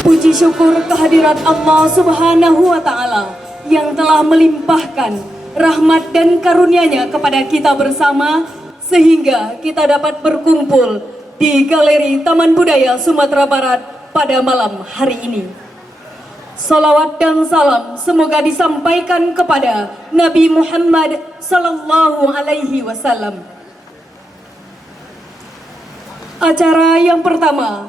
Puji syukur kehadirat Allah Subhanahu wa Ta'ala yang telah melimpahkan rahmat dan karunia-Nya kepada kita bersama, sehingga kita dapat berkumpul di Galeri Taman Budaya Sumatera Barat pada malam hari ini. Salawat dan salam semoga disampaikan kepada Nabi Muhammad sallallahu alaihi wasallam. Acara yang pertama,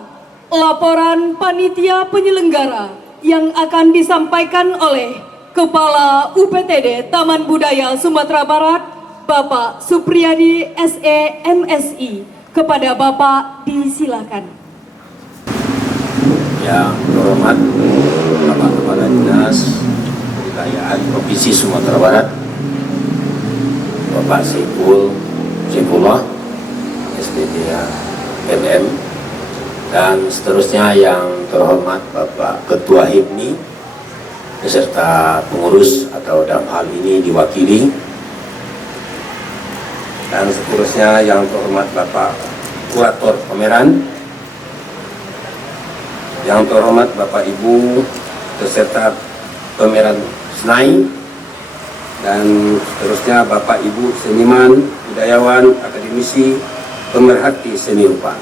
laporan panitia penyelenggara yang akan disampaikan oleh Kepala UPTD Taman Budaya Sumatera Barat, Bapak Supriyadi SE MSI. Kepada Bapak disilakan. Yang terhormat Bapak Kepala Dinas Kebudayaan Provinsi Sumatera Barat, Bapak Saifullah SPD MM, dan seterusnya yang terhormat Bapak Ketua HIPMI beserta pengurus atau dalam hal ini diwakili, dan seterusnya yang terhormat Bapak Kurator Pameran, yang terhormat Bapak Ibu beserta pameran SNAI, dan seterusnya Bapak Ibu seniman, budayawan, akademisi, pemerhati seni rupa.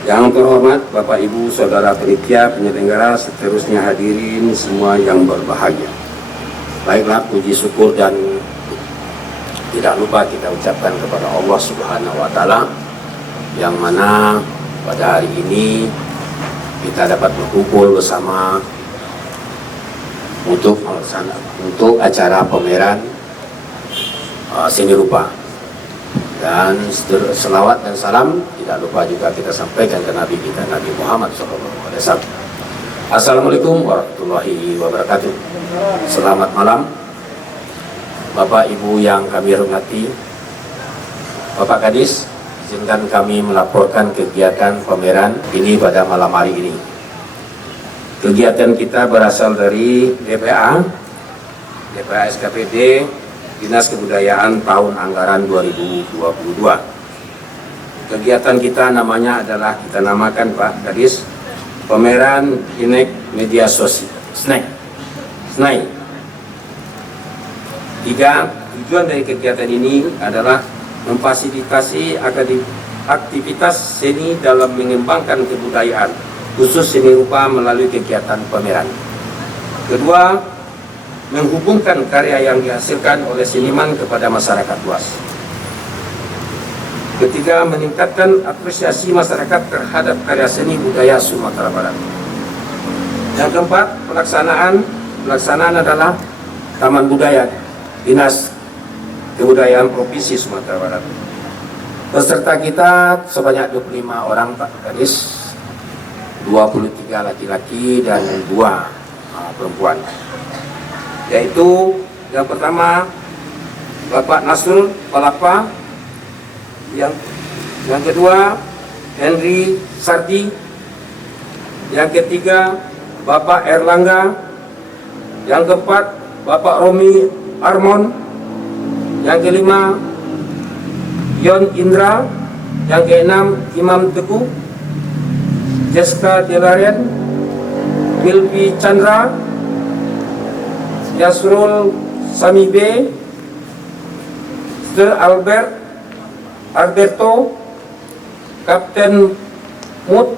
Yang terhormat Bapak Ibu Saudara panitia penyelenggara, seterusnya hadirin semua yang berbahagia. Baiklah, puji syukur dan tidak lupa kita ucapkan kepada Allah Subhanahu wa Ta'ala, yang mana pada hari ini kita dapat berkumpul bersama untuk acara pameran seni rupa. Dan selawat dan salam tidak lupa juga kita sampaikan ke Nabi kita, Nabi Muhammad SAW. Assalamualaikum warahmatullahi wabarakatuh. Selamat malam Bapak Ibu yang kami hormati. Bapak Kadis, izinkan kami melaporkan kegiatan pameran ini pada malam hari ini. Kegiatan kita berasal dari DPA SKPD Dinas Kebudayaan tahun anggaran 2022. Kegiatan kita namanya adalah, kita namakan Pak Kadis, Pameran Inek Media Sosial SNAI. Tujuan dari kegiatan ini adalah memfasilitasi aktivitas seni dalam mengembangkan kebudayaan, khusus seni rupa melalui kegiatan pameran. Kedua, menghubungkan karya yang dihasilkan oleh seniman kepada masyarakat luas. Ketiga, meningkatkan apresiasi masyarakat terhadap karya seni budaya Sumatera Barat. Yang keempat, pelaksanaan adalah Taman Budaya Dinas Kebudayaan Provinsi Sumatera Barat. Peserta kita sebanyak 25 orang Pak Kadis, 23 laki-laki dan 2 perempuan. Yaitu yang pertama Bapak Nasrul Palapa, yang kedua Henry Sardi, yang ketiga Bapak Erlangga, yang keempat Bapak Romi Armon, yang kelima Yon Indra, yang keenam Imam Teguh, Jessica Delarian, Milvi Chandra, Yasrul Samibe, Sir Alberto, Kapten Mut,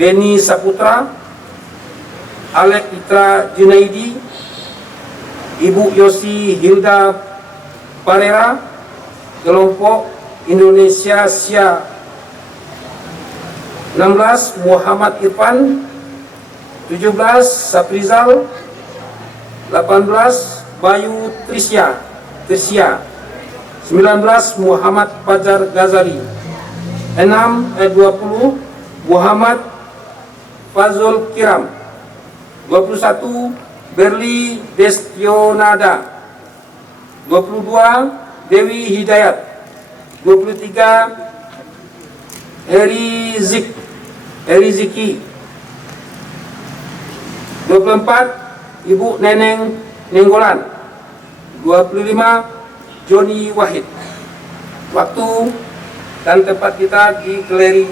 Beni Saputra, Alek Itra Junaidi, Ibu Yosi Hilda Parera, kelompok Indonesia Sia 16 Muhammad Irfan, 17 Saprizal, 18 Bayu Trisya, 19 19 Muhammad Fajar Ghazali. 20 Muhammad Fazul Kiram. 21 Berli Destionada. 22 Dewi Hidayat. 23 Heri Ziki. 24 Ibu Neneng Nenggolan. 25 Joni Wahid. Waktu dan tempat kita di Galeri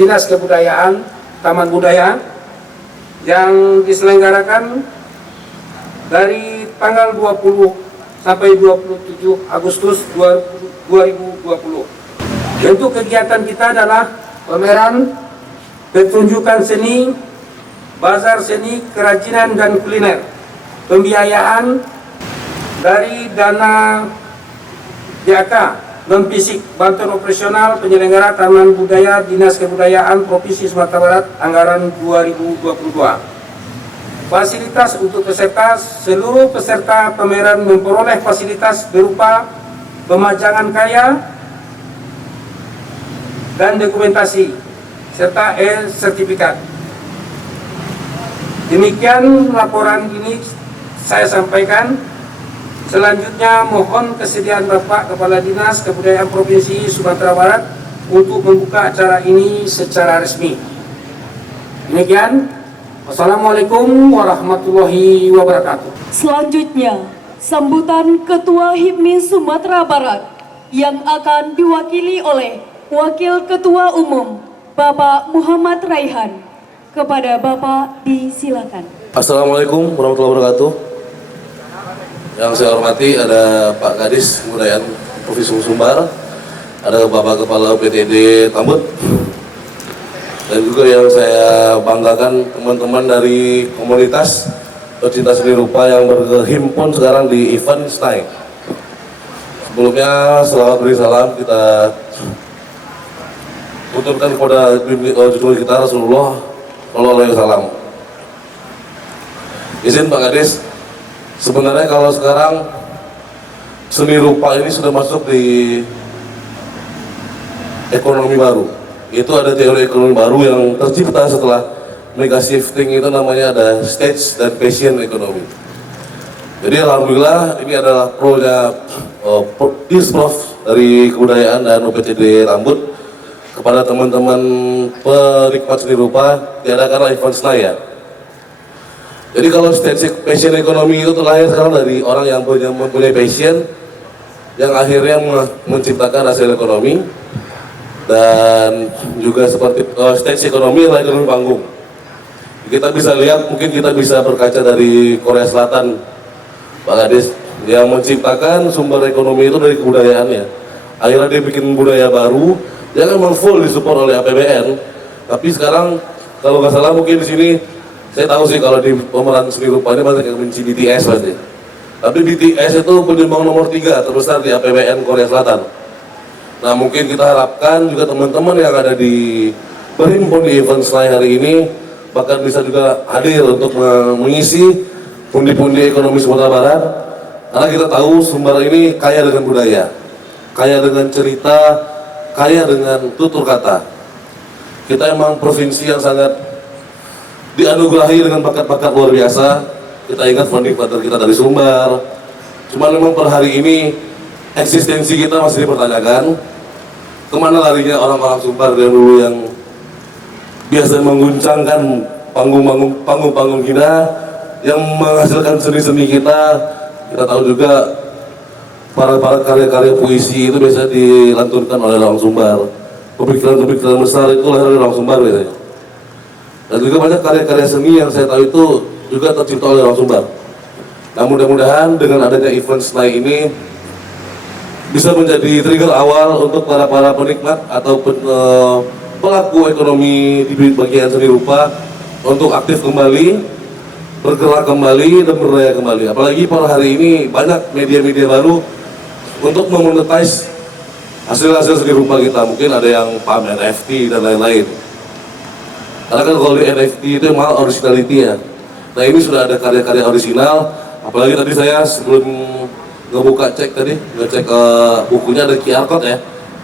Dinas Kebudayaan Taman Budaya yang diselenggarakan dari tanggal 20 sampai 27 Agustus 2020. Bentuk kegiatan kita adalah pameran, pertunjukan seni, bazar seni, kerajinan dan kuliner, pembiayaan dari dana DAK, non fisik, bantuan operasional penyelenggara Taman Budaya Dinas Kebudayaan Provinsi Sumatera Barat anggaran 2022. Fasilitas untuk peserta, seluruh peserta pameran memperoleh fasilitas berupa pemajangan karya dan dokumentasi serta sertifikat. Demikian laporan ini saya sampaikan. Selanjutnya mohon kesediaan Bapak Kepala Dinas Kebudayaan Provinsi Sumatera Barat untuk membuka acara ini secara resmi. Demikian. Wassalamualaikum warahmatullahi wabarakatuh. Selanjutnya, sambutan Ketua HIPMI Sumatera Barat yang akan diwakili oleh Wakil Ketua Umum Bapak Muhammad Raihan. Kepada Bapak disilakan. Assalamualaikum warahmatullahi wabarakatuh. Yang saya hormati ada Pak Kadis Kebudayaan Provinsi Sumbar, ada Bapak Kepala UPTD Tambut, dan juga yang saya banggakan teman-teman dari komunitas pecinta seni rupa yang berhimpun sekarang di event SNAI. Sebelumnya selamat beri salam kita tuturkan kepada junjungan kita Rasulullah Shallallahu Alaihi Wasallam. Izin Pak Kadis, sebenarnya kalau sekarang seni rupa ini sudah masuk di ekonomi baru. Itu ada teori ekonomi baru yang tercipta setelah mega shifting, itu namanya ada stage dan passion ekonomi. Jadi alhamdulillah ini adalah pro-nya Prof dari Kebudayaan dan UPTD Rambut kepada teman-teman penikmat seni rupa diadakanlah event Senayan. Jadi kalau stage passion ekonomi itu terlahir sekarang dari orang yang mempunyai passion yang akhirnya menciptakan hasil ekonomi, dan juga seperti stage ekonomi adalah ekonomi panggung. Kita bisa lihat, mungkin kita bisa berkaca dari Korea Selatan, Pak Kadis, yang menciptakan sumber ekonomi itu dari kebudayaannya. Akhirnya dia bikin budaya baru, dia kan memang full disupport oleh APBN. Tapi sekarang kalau nggak salah mungkin di sini saya tahu sih kalau di pemeran seni rupa ini pasti kayak benci BTS pasti. Tapi BTS itu penyumbang nomor 3 terbesar di APBN Korea Selatan. Nah mungkin kita harapkan juga teman-teman yang ada di berhimpun di event Senayan hari ini bahkan bisa juga hadir untuk mengisi pundi-pundi ekonomi Sumatera Barat, karena kita tahu Sumbar ini kaya dengan budaya, kaya dengan cerita, kaya dengan tutur kata. Kita emang provinsi yang sangat dianugerahi dengan bakat-bakat luar biasa. Kita ingat founding father kita dari Sumbar, cuma memang per hari ini eksistensi kita masih dipertanyakan. Kemana larinya orang-orang Sumbar yang dulu yang biasa mengguncangkan panggung-panggung kita, yang menghasilkan seni-seni kita. Kita tahu juga para karya-karya puisi itu biasa dilantunkan oleh orang Sumbar. Pemikiran-pemikiran besar itu lahir dari orang Sumbar biasanya. Dan juga banyak karya-karya seni yang saya tahu itu juga tercipta oleh orang Sumbar. Nah mudah-mudahan dengan adanya event Senayan ini bisa menjadi trigger awal untuk para penikmat atau pelaku ekonomi di bagian seni rupa untuk aktif kembali, bergerak kembali dan berdaya kembali. Apalagi pada hari ini banyak media-media baru untuk memonetize hasil-hasil seni rupa kita. Mungkin ada yang paham NFT dan lain-lain. Karena kan kalau di NFT itu mahal originality ya. Nah ini sudah ada karya-karya original. Apalagi tadi saya sebelum ngebuka cek tadi, ngecek bukunya ada QR code ya.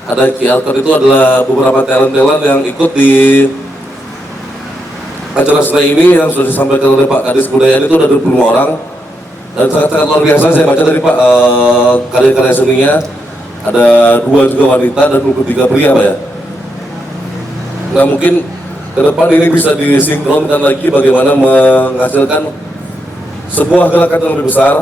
Ada QR code itu adalah beberapa talent-talent yang ikut di acara seni ini yang sudah disampaikan oleh Pak Kadis Kebudayaan itu ada 25 orang dan sangat-sangat luar biasa. Saya baca tadi Pak karya-karya seninya ada 2 juga wanita dan 23 pria Pak ya. Nah mungkin ke depan ini bisa disinkronkan lagi bagaimana menghasilkan sebuah gerakan yang lebih besar.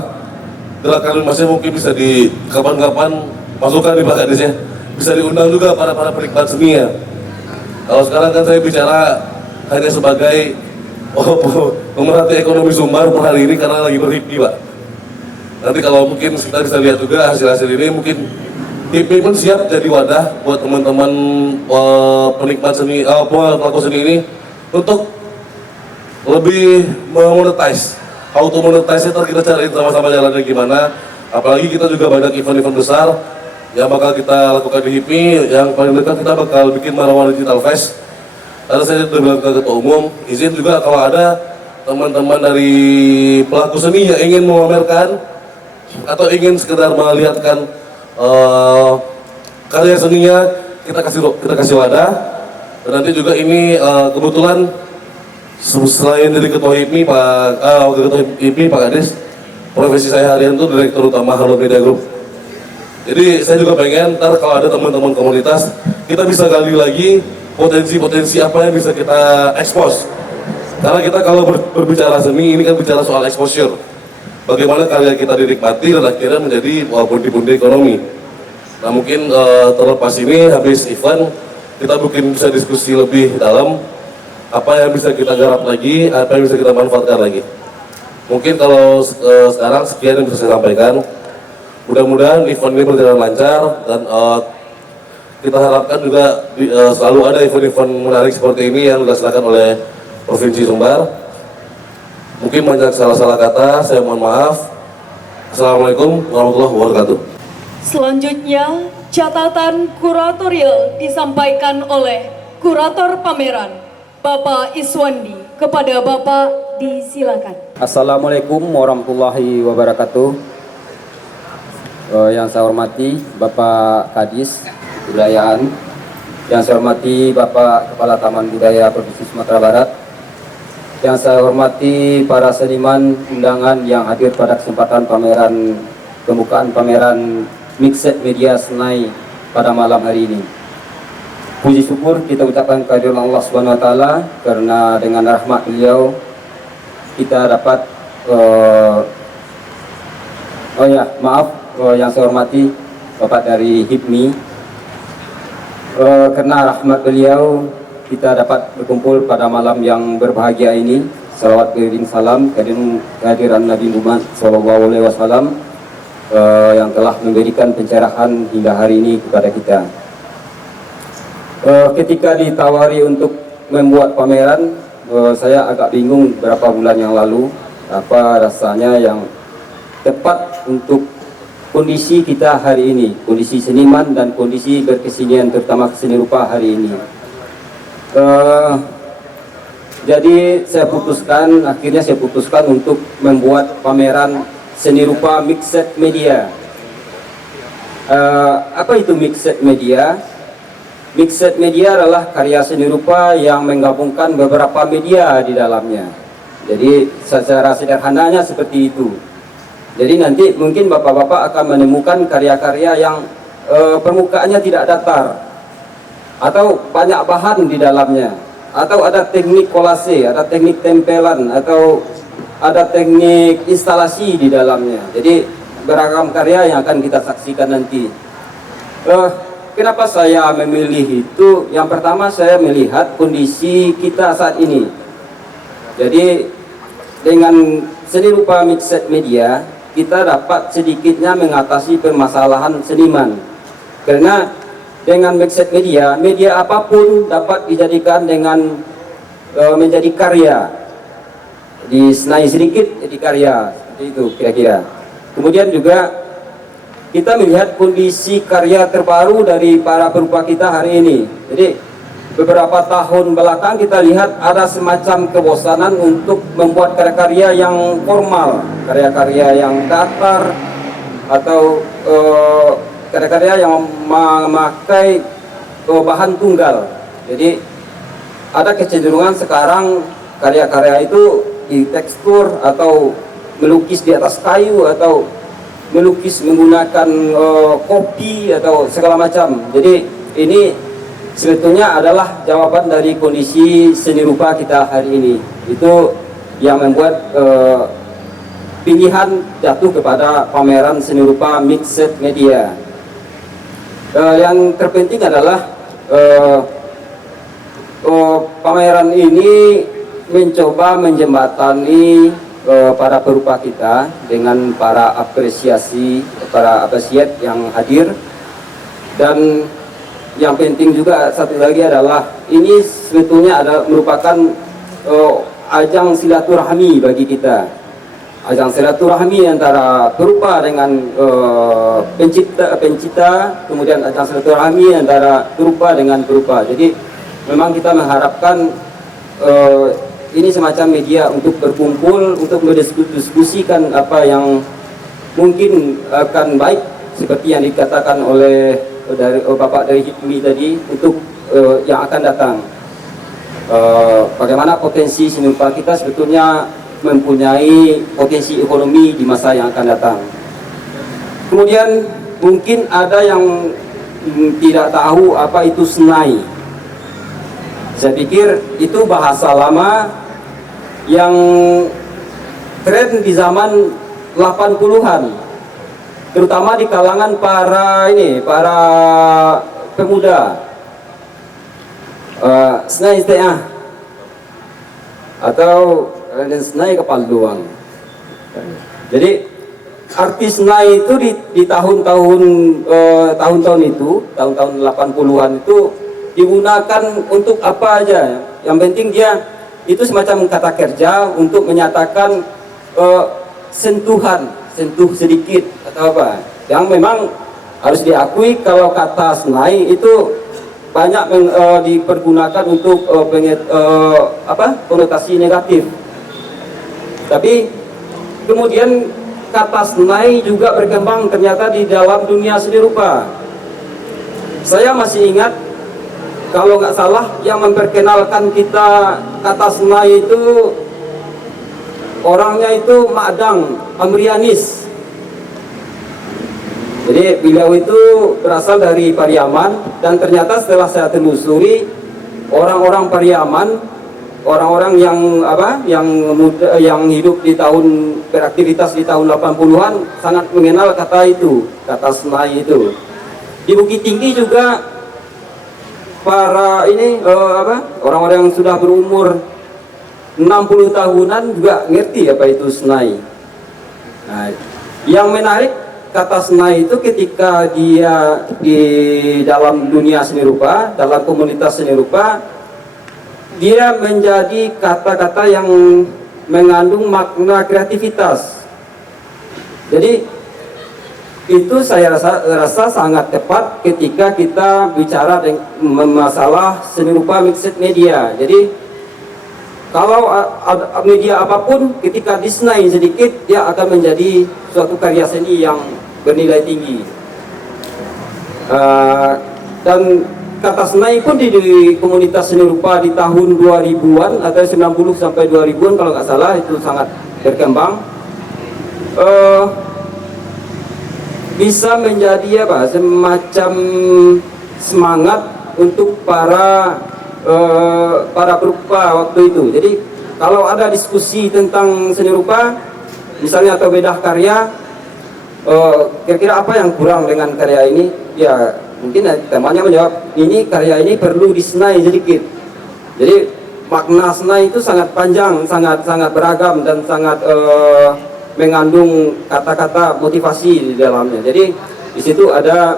Gerakan masih mungkin bisa di kapan-kapan masukkan di Pak Kadis ya. Bisa diundang juga para penikmat seni ya. Kalau sekarang kan saya bicara hanya sebagai pemerhati ekonomi Sumbar per hari ini karena lagi berhipmi Pak. Nanti kalau mungkin kita bisa lihat juga hasil-hasil ini, mungkin HIPMI pun siap jadi wadah buat teman-teman penikmat seni, pelaku seni ini untuk lebih memonetize. How to monetize itu kita cariin sama-sama jalannya gimana. Apalagi kita juga banyak event-event besar yang bakal kita lakukan di HIPMI. Yang paling dekat kita bakal bikin Marawa Digital Fest. Karena saya sudah bilang ke ketua umum, izin juga kalau ada teman-teman dari pelaku seni yang ingin memamerkan atau ingin sekedar melihatkan karya seninya, kita kasih wadah. Dan nanti juga ini kebetulan selain dari ketua HIPMI Pak Kadis, profesi saya harian itu direktur utama Halo Media Group. Jadi saya juga pengen ntar kalau ada teman-teman komunitas, kita bisa gali lagi potensi-potensi apa yang bisa kita expose. Karena kita kalau berbicara seni, ini kan bicara soal exposure. Bagaimana karya kita dinikmati dan akhirnya menjadi pundi-pundi ekonomi. Nah mungkin terlepas ini, habis event, kita mungkin bisa diskusi lebih dalam apa yang bisa kita garap lagi, apa yang bisa kita manfaatkan lagi. Mungkin kalau sekarang sekian yang bisa saya sampaikan. Mudah-mudahan event ini berjalan lancar dan kita harapkan juga selalu ada event-event menarik seperti ini yang dilaksanakan oleh Provinsi Sumbar. Mungkin banyak salah-salah kata, saya mohon maaf. Assalamualaikum warahmatullahi wabarakatuh. Selanjutnya, catatan kuratorial disampaikan oleh Kurator Pameran, Bapak Iswandi. Kepada Bapak disilakan. Assalamualaikum warahmatullahi wabarakatuh. Yang saya hormati Bapak Kadis Kebudayaan, yang saya hormati Bapak Kepala Taman Budaya Provinsi Sumatera Barat, yang saya hormati para seniman undangan yang hadir pada kesempatan pembukaan pameran Mixed Media Senai pada malam hari ini. Puji syukur kita ucapkan kehadiran Allah Subhanahu wa taala karena dengan rahmat beliau kita dapat yang saya hormati Bapak dari HIPMI, karena rahmat beliau kita dapat berkumpul pada malam yang berbahagia ini. Salawat beriring salam kehadiran Nabi Muhammad SAW yang telah memberikan pencerahan hingga hari ini kepada kita. Ketika ditawari untuk membuat pameran, saya agak bingung beberapa bulan yang lalu apa rasanya yang tepat untuk kondisi kita hari ini, kondisi seniman dan kondisi berkesenian terutama seni rupa hari ini. Jadi akhirnya saya putuskan untuk membuat pameran seni rupa Mixed Media. Apa itu Mixed Media? Mixed Media adalah karya seni rupa yang menggabungkan beberapa media di dalamnya. Jadi secara sederhananya seperti itu. Jadi nanti mungkin bapak-bapak akan menemukan karya-karya yang permukaannya tidak datar, atau banyak bahan di dalamnya, atau ada teknik kolase, ada teknik tempelan, atau ada teknik instalasi di dalamnya. Jadi beragam karya yang akan kita saksikan nanti. Kenapa saya memilih itu? Yang pertama saya melihat kondisi kita saat ini. Jadi dengan seni rupa Mixed Media kita dapat sedikitnya mengatasi permasalahan seniman. Karena dengan Mixed Media, media apapun dapat dijadikan dengan menjadi karya. Disenai sedikit jadi karya, seperti itu kira-kira. Kemudian juga kita melihat kondisi karya terbaru dari para perupa kita hari ini. Jadi beberapa tahun belakang kita lihat ada semacam kebosanan untuk membuat karya-karya yang formal, karya-karya yang datar, atau karya-karya yang memakai bahan tunggal. Jadi ada kecenderungan sekarang karya-karya itu di tekstur atau melukis di atas kayu atau melukis menggunakan kopi atau segala macam. Jadi ini sebetulnya adalah jawaban dari kondisi seni rupa kita hari ini. Itu yang membuat pilihan jatuh kepada pameran seni rupa mixed media. Yang terpenting adalah pameran ini mencoba menjembatani para perupa kita dengan para apresiat yang hadir. Dan yang penting juga satu lagi adalah ini sebetulnya merupakan ajang silaturahmi bagi kita, ajang silaturahmi antara perupa dengan pencipta, kemudian ajang silaturahmi antara perupa dengan perupa. Jadi memang kita mengharapkan ini semacam media untuk berkumpul, untuk mendiskusikan apa yang mungkin akan baik, seperti yang dikatakan oleh Bapak dari HIPMI tadi, untuk yang akan datang. Bagaimana potensi seni rupa kita sebetulnya mempunyai potensi ekonomi di masa yang akan datang. Kemudian mungkin ada yang tidak tahu apa itu senai. Saya pikir itu bahasa lama yang tren di zaman 80-an. Terutama di kalangan para pemuda, senai STA atau senai kepal doang. Jadi artis senai itu di tahun-tahun itu, tahun-tahun 80-an itu digunakan untuk apa aja. Yang penting dia itu semacam kata kerja untuk menyatakan sentuh sedikit atau apa. Yang memang harus diakui kalau kata senai itu banyak dipergunakan untuk konotasi negatif. Tapi kemudian kata senai juga berkembang ternyata di dalam dunia seni rupa. Saya masih ingat, kalau nggak salah yang memperkenalkan kita kata senai itu orangnya itu Madang Amrianis. Jadi beliau itu berasal dari Pariaman, dan ternyata setelah saya telusuri, orang-orang Pariaman, orang-orang yang hidup di tahun beraktivitas di tahun 80-an sangat mengenal kata itu, kata senai itu. Di Bukit Tinggi juga para orang-orang yang sudah berumur 60 tahunan juga ngerti apa itu senai. Nah, yang menarik kata senai itu ketika dia di dalam dunia seni rupa, dalam komunitas seni rupa, dia menjadi kata-kata yang mengandung makna kreativitas. Jadi itu saya rasa sangat tepat ketika kita bicara masalah seni rupa mixed media. Jadi kalau media apapun ketika disenai sedikit, dia akan menjadi suatu karya seni yang bernilai tinggi. Dan kata senai pun di komunitas seni rupa di tahun 2000-an atau 90 sampai 2000-an kalau nggak salah itu sangat berkembang. Bisa menjadi semacam semangat untuk para perupa waktu itu. Jadi kalau ada diskusi tentang seni rupa misalnya atau bedah karya, kira-kira apa yang kurang dengan karya ini, ya mungkin temanya menjawab ini karya ini perlu disenai sedikit. Jadi makna senai itu sangat panjang, sangat beragam, dan sangat mengandung kata-kata motivasi di dalamnya. Jadi di situ ada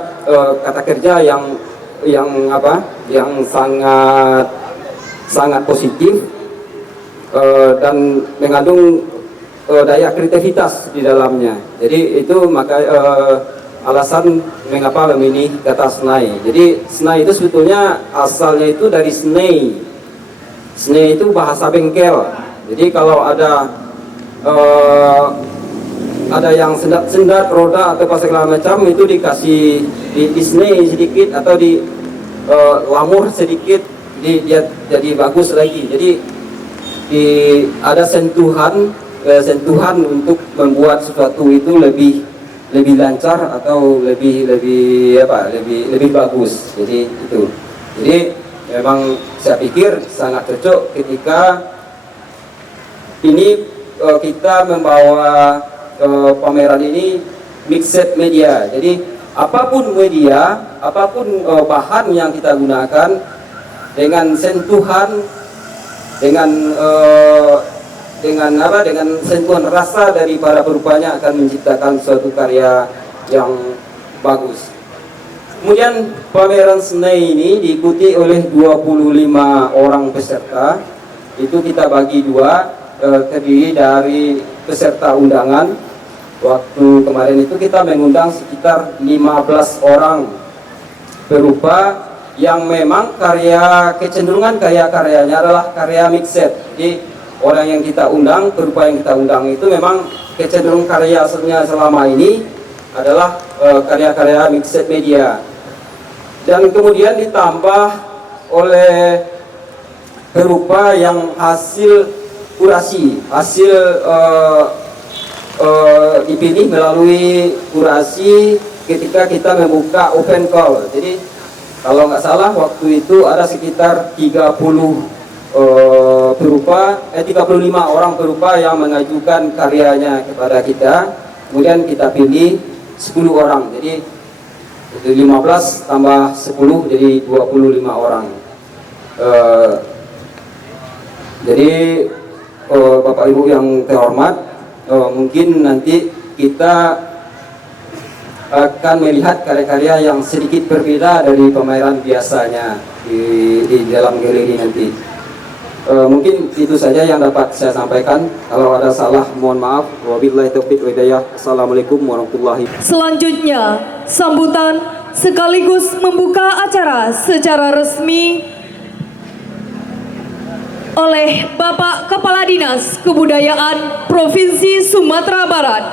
kata kerja yang sangat positif dan mengandung daya kreativitas di dalamnya. Jadi itu maka alasan mengapa memilih kata senai. Jadi senai itu sebetulnya asalnya itu dari snei. Snei itu bahasa bengkel. Jadi kalau ada ada yang sendat-sendat roda atau apa segala macam itu dikasih di snay sedikit atau di lamur sedikit, dia jadi bagus lagi. Jadi ada sentuhan untuk membuat sesuatu itu lebih lancar atau lebih bagus. Jadi itu. Jadi memang saya pikir sangat cocok ketika ini kita membawa pameran ini mixed media. Jadi apapun media, apapun bahan yang kita gunakan, dengan sentuhan, dengan sentuhan rasa dari para perupanya akan menciptakan suatu karya yang bagus. Kemudian pameran Snai ini diikuti oleh 25 orang peserta. Itu kita bagi dua, terdiri dari peserta undangan. Waktu kemarin itu kita mengundang sekitar 15 orang perupa yang memang kecenderungan karyanya adalah karya mixed. Jadi orang yang kita undang, perupa yang kita undang itu memang kecenderungan karyanya selama ini adalah karya-karya mixed media. Dan kemudian ditambah oleh perupa yang hasil kurasi, dipilih melalui kurasi ketika kita membuka open call. Jadi kalau nggak salah waktu itu ada sekitar 35 orang perupa yang mengajukan karyanya kepada kita. Kemudian kita pilih 10 orang. Jadi 15 tambah 10 jadi 25 orang. Jadi Bapak Ibu yang terhormat, mungkin nanti kita akan melihat karya-karya yang sedikit berbeda dari pameran biasanya di dalam galeri nanti. Mungkin itu saja yang dapat saya sampaikan. Kalau ada salah mohon maaf. Wabillahi taufiq wal hidayah. Assalamualaikum warahmatullahi wabarakatuh. Selanjutnya, sambutan sekaligus membuka acara secara resmi oleh Bapak Kepala Dinas Kebudayaan Provinsi Sumatera Barat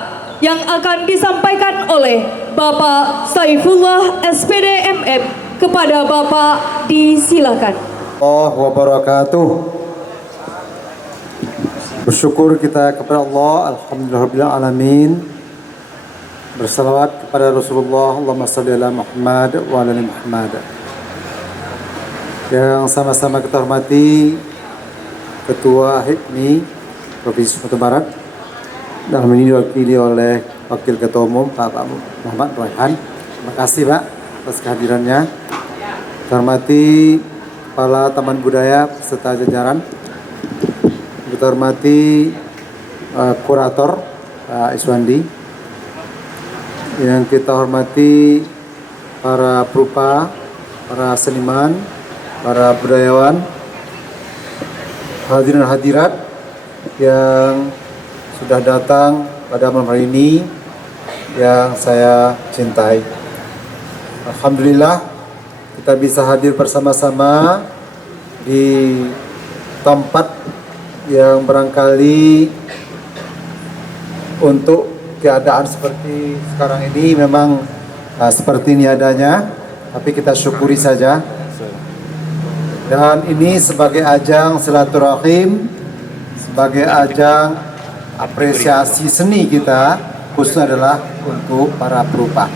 yang akan disampaikan oleh Bapak Saifullah SPD MM. Kepada Bapak disilakan. Allah wabarakatuh. Bersyukur kita kepada Allah, alhamdulillahirabbil alamin. Bersalawat kepada Rasulullah, Allahumma shalli ala Muhammad wa ala ali Muhammad. Yang sama-sama kita hormati Ketua HIPMI Provinsi Sumatera Barat, dalam ini diwakili oleh Wakil Ketua Umum Pak Muhammad Raihan. Terima kasih Pak atas kehadirannya. Kita hormati kepala Taman Budaya beserta jajaran. Kita hormati kurator Pak Iswandi. Yang kita hormati para perupa, para seniman, para budayawan, hadirin hadirat yang sudah datang pada malam hari ini yang saya cintai. Alhamdulillah kita bisa hadir bersama-sama di tempat yang barangkali untuk keadaan seperti sekarang ini memang seperti ini adanya, tapi kita syukuri saja. Dan ini sebagai ajang silaturahim, sebagai ajang apresiasi seni kita, khususnya adalah untuk para perupa.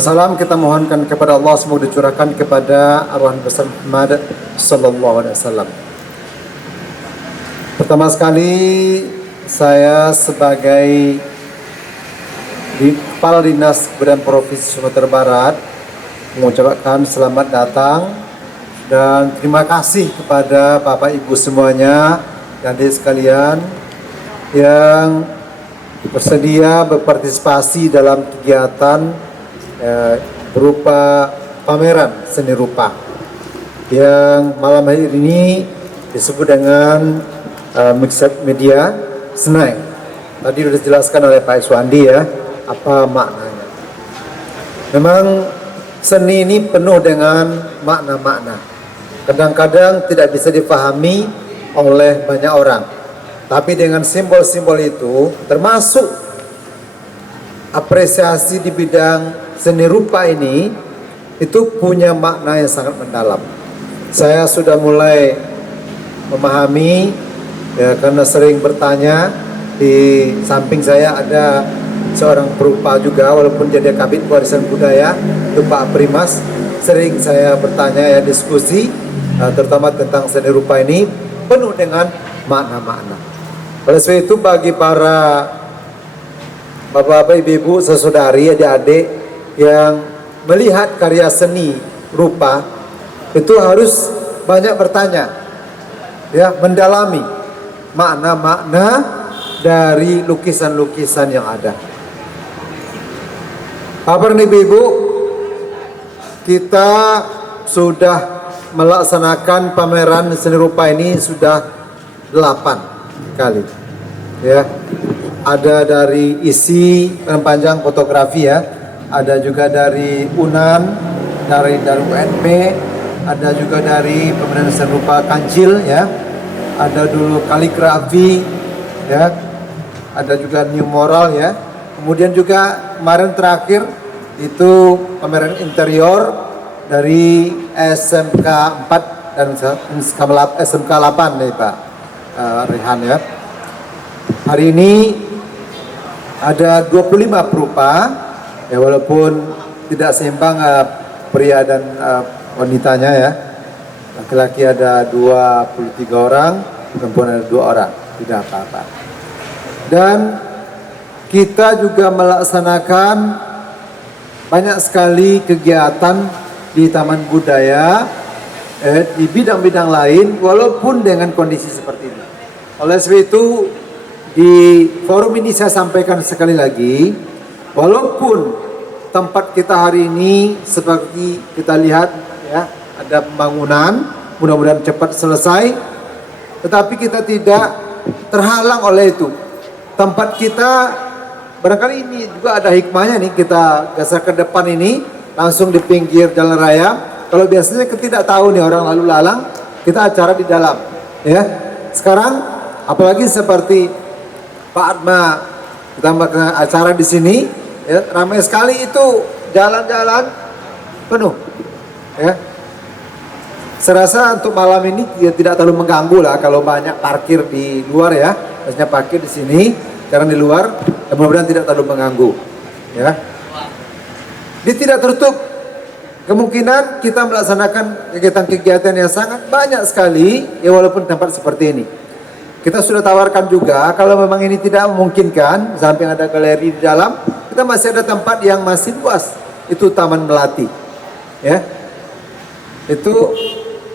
Salam kita mohonkan kepada Allah semoga dicurahkan kepada arwah besar Muhammad sallallahu alaihi wasallam. Pertama sekali saya sebagai Kepala Dinas Kebudayaan Provinsi Sumatera Barat mengucapkan selamat datang dan terima kasih kepada Bapak Ibu semuanya dan adik sekalian yang bersedia berpartisipasi dalam kegiatan berupa pameran seni rupa yang malam hari ini disebut dengan mixed media Snai. Tadi sudah dijelaskan oleh Pak Iswandi ya, apa maknanya. Memang seni ini penuh dengan makna-makna. Kadang-kadang tidak bisa difahami oleh banyak orang. Tapi dengan simbol-simbol itu, termasuk apresiasi di bidang seni rupa ini, itu punya makna yang sangat mendalam. Saya sudah mulai memahami, ya, karena sering bertanya. Di samping saya ada seorang perupa juga, walaupun dia kabit warisan budaya, itu Pak Primas. Sering saya bertanya, ya, diskusi, terutama tentang seni rupa ini penuh dengan makna-makna. Oleh sebab itu, bagi para bapak-bapak, ibu-ibu, saudari, adik-adik yang melihat karya seni rupa, itu harus banyak bertanya, ya, mendalami makna-makna dari lukisan-lukisan yang ada. Bapak dan ibu-ibu, kita sudah melaksanakan pameran seni rupa ini sudah 8 kali, ya. Ada dari isi panjang fotografi, ya, ada juga dari UNAN, dari UNP, ada juga dari pameran seni rupa Kancil, ya, ada dulu kaligrafi, ya, ada juga new moral, ya. Kemudian juga kemarin terakhir itu pameran interior dari SMK 4 dan SMK 8 nih Pak Rehan, ya. Hari ini ada 25 perupa, ya, walaupun tidak seimbang pria dan wanitanya, ya. Laki-laki ada 23 orang, perempuan ada 2 orang, tidak apa-apa. Dan kita juga melaksanakan banyak sekali kegiatan di Taman Budaya di bidang-bidang lain, walaupun dengan kondisi seperti ini. Oleh sebab itu, di forum ini saya sampaikan sekali lagi, walaupun tempat kita hari ini seperti kita lihat, ya, ada pembangunan, mudah-mudahan cepat selesai, tetapi kita tidak terhalang oleh itu. Tempat kita barangkali ini juga ada hikmahnya nih, kita geser ke depan ini langsung di pinggir jalan raya. Kalau biasanya kita tidak tahu nih orang lalu lalang, kita acara di dalam, ya. Sekarang apalagi seperti Pak Atma, kita melakukan acara di sini, ya, ramai sekali itu, jalan-jalan penuh, ya. Serasa untuk malam ini ya tidak terlalu mengganggu lah kalau banyak parkir di luar, ya. Maksudnya parkir di sini karena di luar, mudah-mudahan tidak terlalu mengganggu, ya. Dia tidak tertutup kemungkinan kita melaksanakan kegiatan-kegiatan yang sangat banyak sekali, ya, walaupun tempat seperti ini. Kita sudah tawarkan juga kalau memang ini tidak memungkinkan, samping ada galeri di dalam, kita masih ada tempat yang masih luas, itu Taman Melati, ya. Itu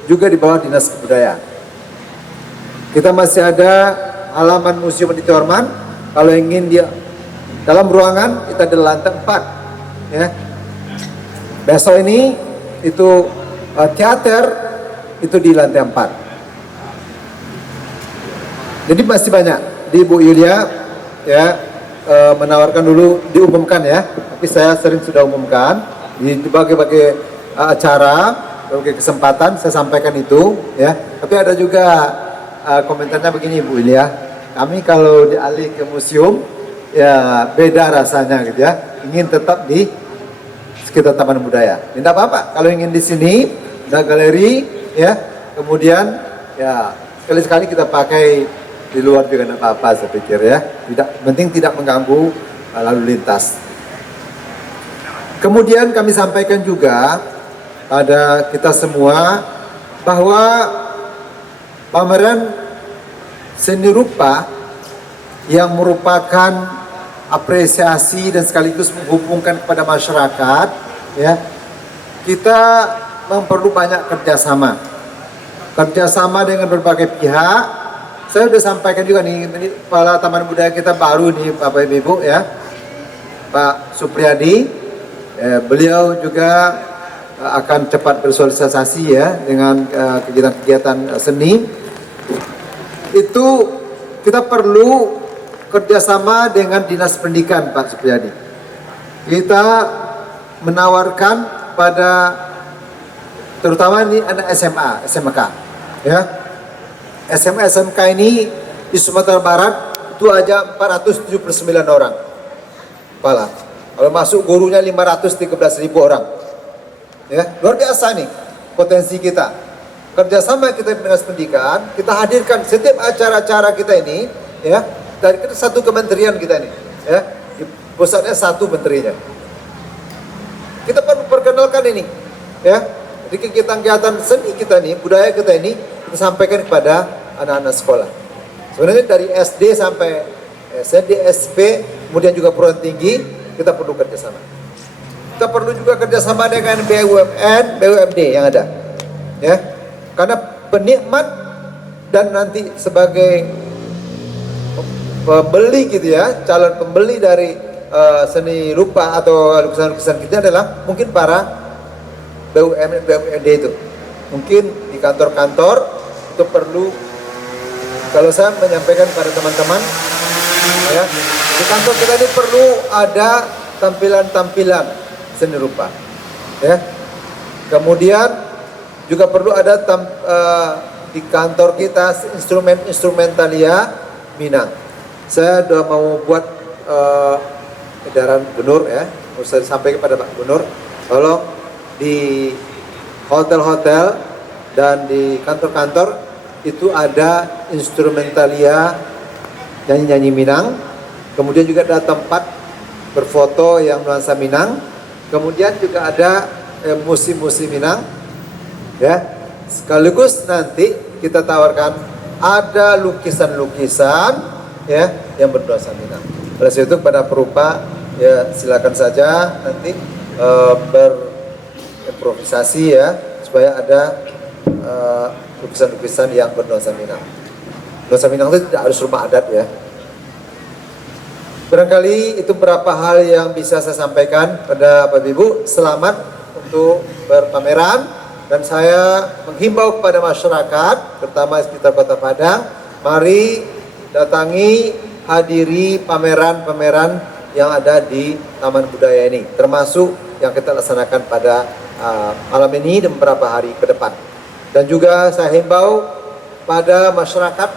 juga di bawah Dinas Kebudayaan. Kita masih ada halaman Museum Aditya Warman. Kalau ingin dia dalam ruangan, kita di lantai 4, ya. Besok ini itu teater itu di lantai 4. Jadi masih banyak. Di Bu Yulia, ya, menawarkan dulu diumumkan, ya. Tapi saya sering sudah umumkan di berbagai acara, berbagai kesempatan saya sampaikan itu, ya. Tapi ada juga komentarnya begini, Bu Yulia, kami kalau dialih ke museum, ya beda rasanya gitu, ya. Ingin tetap di sekitar Taman Budaya. Tidak apa-apa. Kalau ingin di sini, ada galeri, ya. Kemudian, ya, sekali-sekali kita pakai di luar juga tidak apa-apa, saya pikir, ya. Tidak, penting tidak mengganggu lalu lintas. Kemudian kami sampaikan juga pada kita semua bahwa pameran seni rupa yang merupakan apresiasi dan sekaligus menghubungkan kepada masyarakat, ya, kita perlu banyak kerjasama dengan berbagai pihak. Saya sudah sampaikan juga nih, ini kepala Taman Budaya kita baru nih, Bapak Ibu, ya, Pak Supriyadi, beliau juga akan cepat bersosialisasi, ya, dengan kegiatan-kegiatan seni. Itu kita perlu kerjasama dengan Dinas Pendidikan, Pak Supriyadi. Kita menawarkan pada terutama ini anak SMA, SMK, ya. SMA SMK ini di Sumatera Barat itu aja 479 orang kepala. Kalau masuk gurunya 513.000 orang. Ya, luar biasa nih potensi kita. Kerjasama kita dengan pendidikan, kita hadirkan setiap acara-acara kita ini, ya, dari satu kementerian kita ini, ya, pusatnya satu menterinya. Kita perkenalkan ini, ya, jadi kegiatan seni kita ini, budaya kita ini, kita sampaikan kepada anak-anak sekolah. Sebenarnya dari SD sampai SD, SP, kemudian juga perguruan tinggi, kita perlu kerjasama. Kita perlu juga kerjasama dengan BUMN, BUMD yang ada, ya, karena penikmat dan nanti sebagai pembeli gitu ya, calon pembeli dari seni rupa atau lukisan-lukisan kita adalah mungkin para BUMN, BUMD itu. Mungkin di kantor-kantor itu perlu, kalau saya menyampaikan pada teman-teman, ya, di kantor kita ini perlu ada tampilan-tampilan seni rupa, ya. Kemudian juga perlu ada di kantor kita instrumentalia Minang. Saya sudah mau buat edaran Gubernur, ya, saya sampaikan kepada Pak Gubernur, tolong di hotel-hotel dan di kantor-kantor itu ada instrumentalia nyanyi-nyanyi Minang, kemudian juga ada tempat berfoto yang nuansa Minang, kemudian juga ada musim-musim Minang, ya, sekaligus nanti kita tawarkan ada lukisan-lukisan, ya, yang bernuansa Minang. Oleh sebab itu pada perupa, ya, silakan saja nanti berimprovisasi, ya, supaya ada lukisan-lukisan yang bernuansa Minang. Nuansa Minang itu tidak harus rumah adat, ya. Barangkali itu beberapa hal yang bisa saya sampaikan pada Bapak Ibu. Selamat untuk berpameran, dan saya menghimbau kepada masyarakat, terutama sekitar Kota Padang, mari datangi, hadiri pameran-pameran yang ada di Taman Budaya ini, termasuk yang kita laksanakan pada malam ini dan beberapa hari ke depan. Dan juga saya himbau pada masyarakat,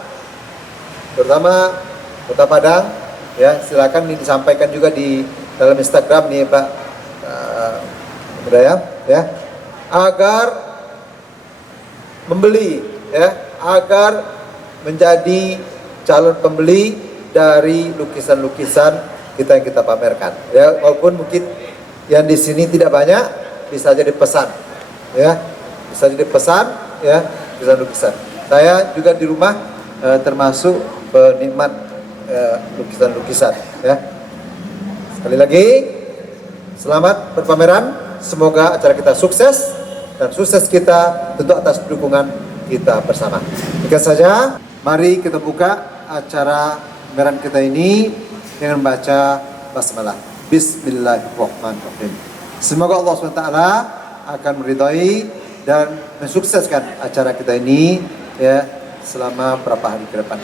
terutama Kota Padang, ya, silakan ini disampaikan juga di dalam Instagram nih Pak Budaya, ya, agar membeli, ya, agar menjadi calon pembeli dari lukisan-lukisan kita yang kita pamerkan, ya, walaupun mungkin yang di sini tidak banyak, bisa jadi pesan, ya, bisa jadi pesan, ya, lukisan-lukisan. Saya juga di rumah termasuk penikmat lukisan-lukisan, ya. Sekali lagi selamat berpameran, semoga acara kita sukses, dan sukses kita tentu atas dukungan kita bersama. Demikian saja, mari kita buka acara pameran kita ini dengan membaca basmalah. Bismillahirrahmanirrahim. Semoga Allah SWT akan meridhai dan mensukseskan acara kita ini, ya, selama beberapa hari ke depan.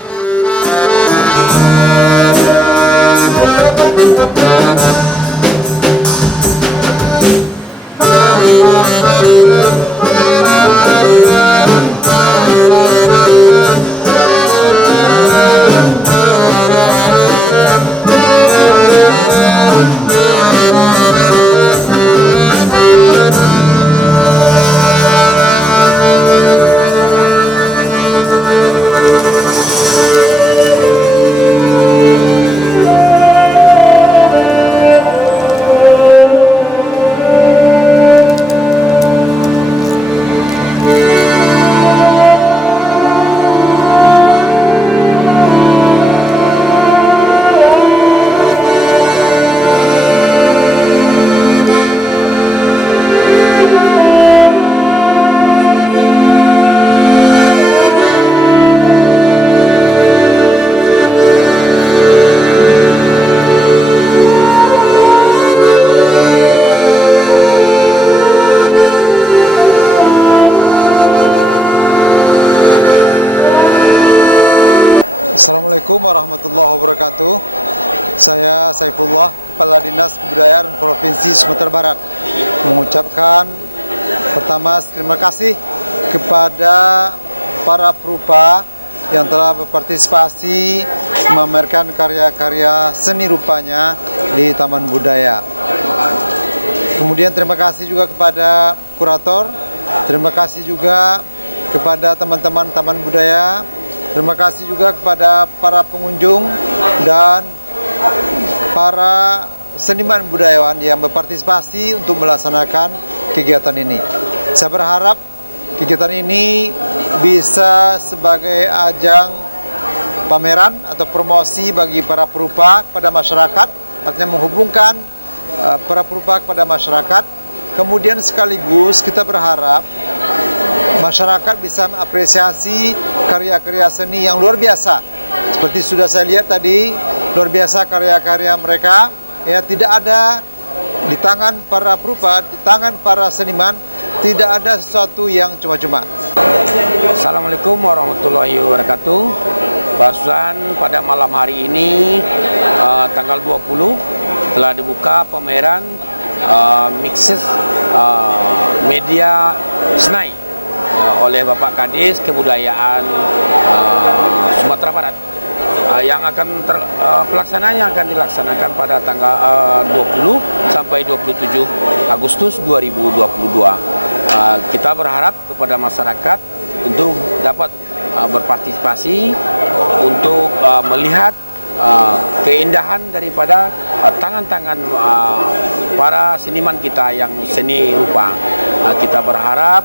Assalamualaikum warahmatullahi wabarakatuh. Saya Saifullah, Kepala Dinas Kebudayaan Provinsi Sumatera Barat, mengucapkan pertama terima kasih kepada para perupa yang telah berpartisipasi memamerkan karya-karya seni rupanya di Taman Budaya. Kemudian terima kasih juga kepada kurator, terima kasih juga kepada teman-teman Taman Budaya, terima kasih juga kepada para pengunjung dan para seniman budayawan yang berpartisipasi untuk melaksanakan kegiatan ini. Saya berharap kegiatan ini bisa sebagai ajang pameran atau promosi bagi para perupa kepada masyarakat, artinya menghubungkan para perupa kepada masyarakat. Kemudian sekaligus kita berharap masyarakat bisa mengapresiasi karya-karya seni yang luar biasa. Seperti sudah saya lihat tadi, luar biasa karya-karya mereka. Ya, tidak ada di tangan para perupa, di tangan para seniman, tidak ada sesuatu yang cuma-cuma. Assalamualaikum warahmatullahi wabarakatuh. Barusan pada malam hari ini tanggal 20 telah dibuka pameran Mixed Media Snai oleh Bapak Kadis Kebudayaan Sumatera Barat. Yang akan pelaksananya akan dilaksanakan pada tanggal 20 sampai 27 Agustus 2022. Kita berharap kepada masyarakat untuk dapat berpartisipasi untuk melihat keindahan daripada tangan-tangan para seniman kita yang seni rupa. Kita berharap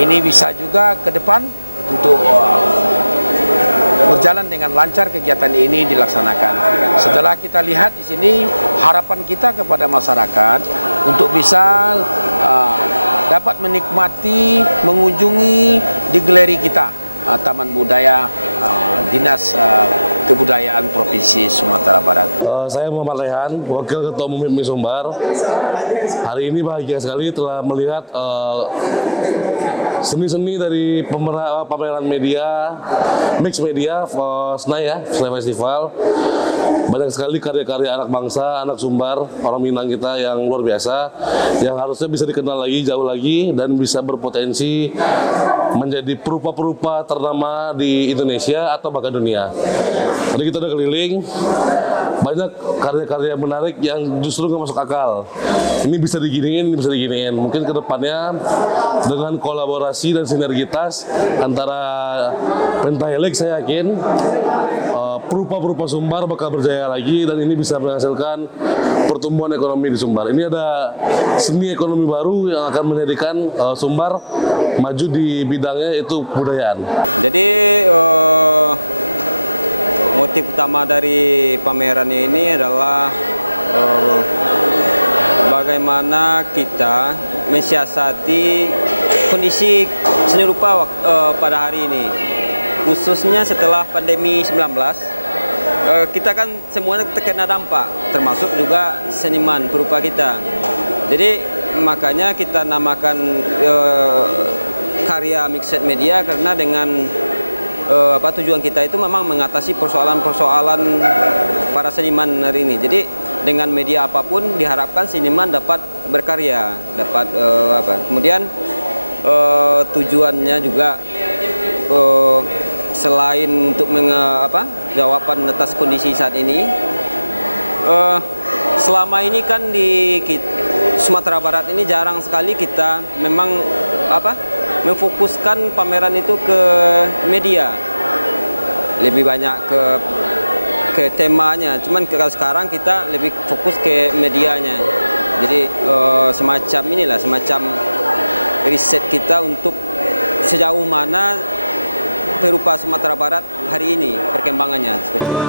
ini bisa juga ke depan untuk berjalan dengan lancar kegiatan ini dilaksanakan. Setelah kita lihat di sini, harapan kita kepada masyarakat untuk bisa dapat menikmati, mengunjungi di galeri kita, Taman Budaya Dinas Kebudayaan Provinsi Sumatera Barat. Saya Muhammad Rehan, Wakil Ketua Umum HIPMI Sumbar. Hari ini bahagia sekali telah melihat seni-seni dari pameran media, mix media, SNAI ya, SNAI Festival. Banyak sekali karya-karya anak bangsa, anak Sumbar, orang Minang kita yang luar biasa, yang harusnya bisa dikenal lagi, jauh lagi, dan bisa berpotensi menjadi perupa-perupa ternama di Indonesia atau bahkan dunia. Tadi kita udah keliling, banyak karya-karya menarik yang justru nggak masuk akal. Ini bisa diginiin, ini bisa diginiin. Mungkin kedepannya dengan kolaborasi dan sinergitas antara Pentahelix, saya yakin perupa-perupa Sumbar bakal berjaya lagi dan ini bisa menghasilkan pertumbuhan ekonomi di Sumbar. Ini ada seni ekonomi baru yang akan menjadikan Sumbar maju di bidangnya, yaitu kebudayaan. Jadi motif utama dari pameran ini adalah bagaimana kita mensiasati kondisi seni rupa pada hari ini, khususnya setelah pandemi 19. Kita kan semuanya terkena dampak, termasuk juga seniman perupa kita. Jadi makanya kita namakan karya Mixed Media, karena dengan tujuan kita itu memang mengatasi persoalan-persoalan para seniman hari ini. Jadi dengan media apapun diharapkan seniman dapat berkarya, dapat Kemudian tujuannya juga selain untuk jawaban atas kondisi saat ini, selama ini kan di Sumatera Barat ini jarang sekali kita memang memfokuskan pameran itu ke media, lebih banyak ke temanya. Cuman kalau sekarang kita lebih fokus ke medianya. Jadi semacam riset kita untuk sejauh mana perupa Sumatera Barat hari ini perkembangannya. Seperti itu.